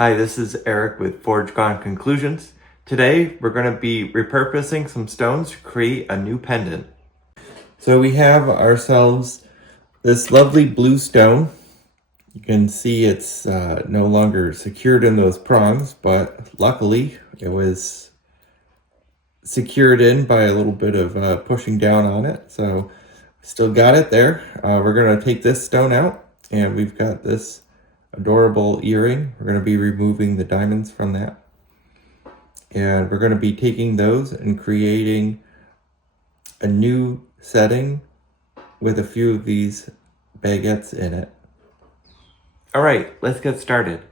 Hi, this is Eric with Forged Conclusions. Today, we're going to be repurposing some stones to create a new pendant. So we have ourselves this lovely blue stone. You can see it's no longer secured in those prongs, but luckily it was secured in by a little bit of pushing down on it. So still got it there. We're going to take this stone out, and we've got this adorable earring. We're going to be removing the diamonds from that. And we're going to be taking those and creating a new setting with a few of these baguettes in it. All right, let's get started.